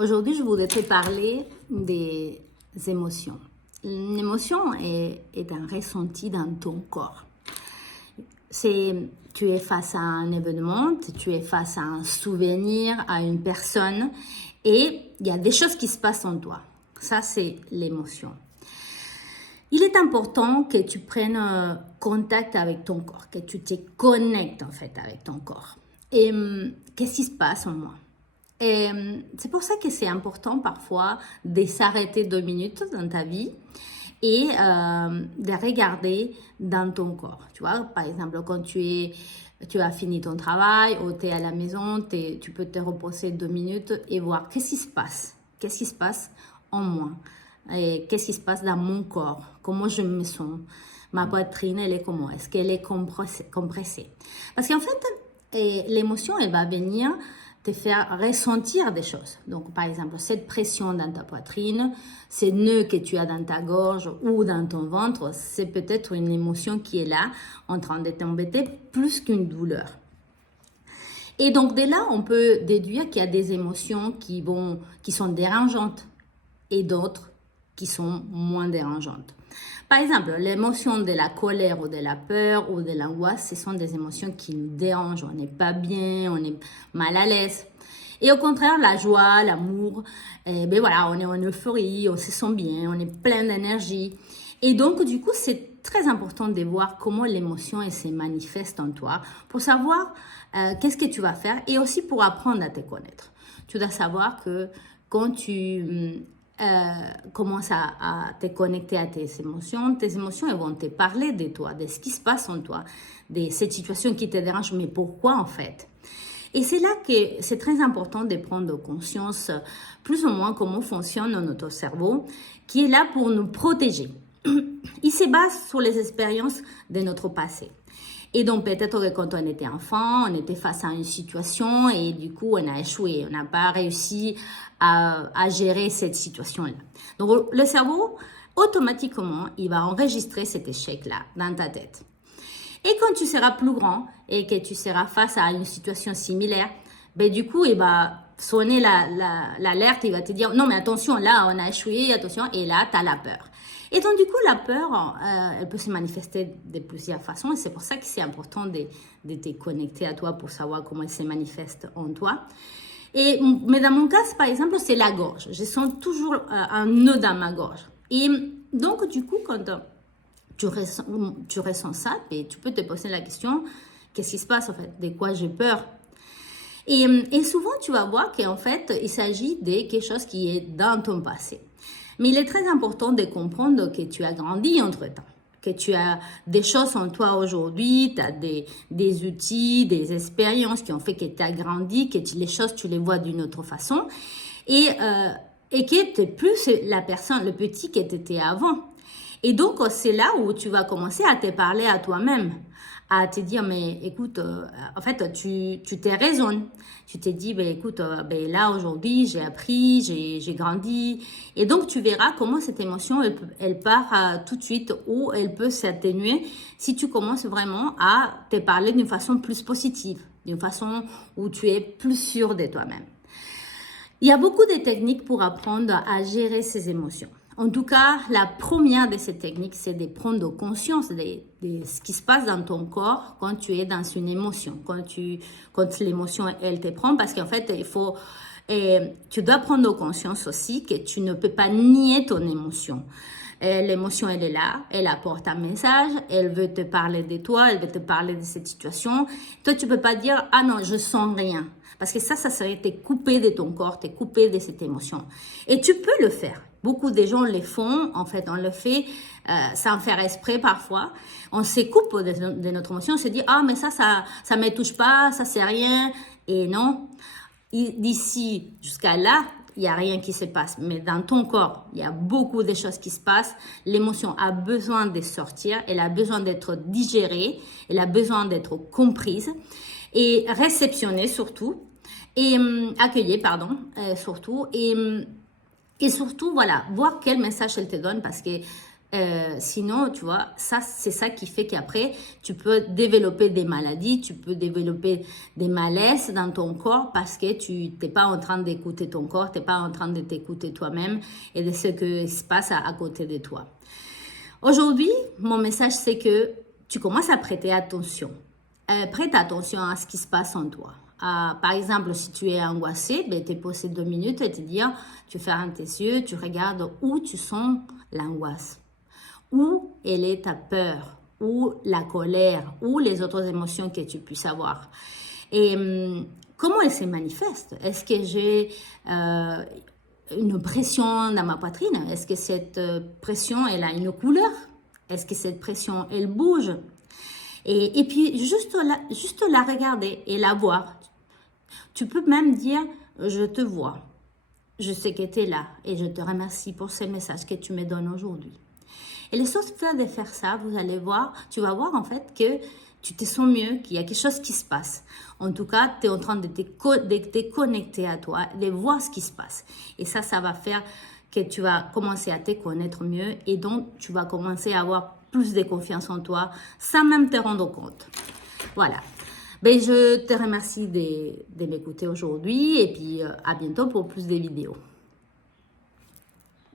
Aujourd'hui, je voudrais te parler des émotions. Une émotion est un ressenti dans ton corps. Tu es face à un événement, tu es face à un souvenir, à une personne, et il y a des choses qui se passent en toi. Ça, c'est l'émotion. Il est important que tu prennes contact avec ton corps, que tu te connectes en fait avec ton corps. Et qu'est-ce qui se passe en moi? Et c'est pour ça que c'est important parfois de s'arrêter 2 minutes dans ta vie et de regarder dans ton corps. Tu vois, par exemple, quand tu as fini ton travail ou tu es à la maison, tu peux te reposer 2 minutes et voir qu'est-ce qui se passe. Qu'est-ce qui se passe en moi? Et qu'est-ce qui se passe dans mon corps? Comment je me sens? Ma poitrine, elle est comment? Est-ce qu'elle est compressée? Parce qu'en fait, l'émotion, elle va venir te faire ressentir des choses. Donc, par exemple, cette pression dans ta poitrine, ces nœuds que tu as dans ta gorge ou dans ton ventre, c'est peut-être une émotion qui est là, en train de t'embêter plus qu'une douleur. Et donc, de là, on peut déduire qu'il y a des émotions qui sont dérangeantes et d'autres qui sont moins dérangeantes. Par exemple, l'émotion de la colère ou de la peur ou de l'angoisse, ce sont des émotions qui nous dérangent. On n'est pas bien, on est mal à l'aise. Et au contraire, la joie, l'amour, on est en euphorie, on se sent bien, on est plein d'énergie. Et donc, du coup, c'est très important de voir comment l'émotion se manifeste en toi pour savoir qu'est-ce que tu vas faire et aussi pour apprendre à te connaître. Tu dois savoir que quand tu commences à te connecter à tes émotions elles vont te parler de toi, de ce qui se passe en toi, de cette situation qui te dérange, mais pourquoi en fait? Et c'est là que c'est très important de prendre conscience plus ou moins comment fonctionne notre cerveau, qui est là pour nous protéger. Il se base sur les expériences de notre passé. Et donc, peut-être que quand on était enfant, on était face à une situation et du coup, on a échoué. On n'a pas réussi à gérer cette situation-là. Donc, le cerveau, automatiquement, il va enregistrer cet échec-là dans ta tête. Et quand tu seras plus grand et que tu seras face à une situation similaire, du coup, il va sonner l'alerte, il va te dire, non, mais attention, là, on a échoué, attention, et là, tu as la peur. Et donc, du coup, la peur, elle peut se manifester de plusieurs façons. Et c'est pour ça que c'est important de te connecter à toi pour savoir comment elle se manifeste en toi. Mais dans mon cas, par exemple, c'est la gorge. Je sens toujours un nœud dans ma gorge. Et donc, du coup, quand tu ressens ça, tu peux te poser la question, qu'est-ce qui se passe en fait? De quoi j'ai peur? Et souvent, tu vas voir qu'en fait, il s'agit de quelque chose qui est dans ton passé. Mais il est très important de comprendre que tu as grandi entre-temps, que tu as des choses en toi aujourd'hui, tu as des outils, des expériences qui ont fait que tu as grandi, que les choses, tu les vois d'une autre façon et que tu n'es plus la personne, le petit que tu étais avant. Et donc, c'est là où tu vas commencer à te parler à toi-même, à te dire, mais écoute, en fait, tu te raisonnes. Tu te dis, écoute, là, aujourd'hui, j'ai appris, j'ai grandi. Et donc, tu verras comment cette émotion, elle part tout de suite ou elle peut s'atténuer si tu commences vraiment à te parler d'une façon plus positive, d'une façon où tu es plus sûr de toi-même. Il y a beaucoup de techniques pour apprendre à gérer ces émotions. En tout cas, la première de ces techniques, c'est de prendre conscience de ce qui se passe dans ton corps quand tu es dans une émotion, quand l'émotion, elle te prend, parce qu'en fait, tu dois prendre conscience aussi que tu ne peux pas nier ton émotion. L'émotion, elle est là, elle apporte un message, elle veut te parler de toi, elle veut te parler de cette situation. Toi, tu peux pas dire, ah non, je sens rien. Parce que ça serait te couper de ton corps, te couper de cette émotion. Et tu peux le faire. Beaucoup de gens le font, en fait, on le fait sans faire exprès parfois. On se coupe de notre émotion, on se dit, ah mais ça me touche pas, ça c'est rien. Et non, d'ici jusqu'à là, il n'y a rien qui se passe. Mais dans ton corps, il y a beaucoup de choses qui se passent. L'émotion a besoin de sortir, elle a besoin d'être digérée, elle a besoin d'être comprise et réceptionnée surtout, et accueillie, surtout. Et surtout, voilà, voir quel message elle te donne parce que Sinon, tu vois, ça, c'est ça qui fait qu'après, tu peux développer des maladies, tu peux développer des malaises dans ton corps parce que tu n'es pas en train d'écouter ton corps, tu n'es pas en train de t'écouter toi-même et de ce qui se passe à côté de toi. Aujourd'hui, mon message, c'est que tu commences à prêter attention. Prête attention à ce qui se passe en toi. Par exemple, si tu es angoissé, ben, te poser 2 minutes et te dire, tu fermes tes yeux, tu regardes où tu sens l'angoisse. Où elle est ta peur, ou la colère, ou les autres émotions que tu puisses avoir. Et comment elle se manifeste? Est-ce que j'ai une pression dans ma poitrine? Est-ce que cette pression, elle a une couleur? Est-ce que cette pression, elle bouge? Et puis, juste la regarder et la voir. Tu peux même dire, je te vois. Je sais que tu es là et je te remercie pour ces messages que tu me donnes aujourd'hui. Et les autres fois de faire ça, vous allez voir, tu vas voir en fait que tu te sens mieux, qu'il y a quelque chose qui se passe. En tout cas, tu es en train de te connecter à toi, de voir ce qui se passe. Et ça va faire que tu vas commencer à te connaître mieux et donc tu vas commencer à avoir plus de confiance en toi sans même te rendre compte. Voilà. Ben, je te remercie de m'écouter aujourd'hui et puis à bientôt pour plus de vidéos.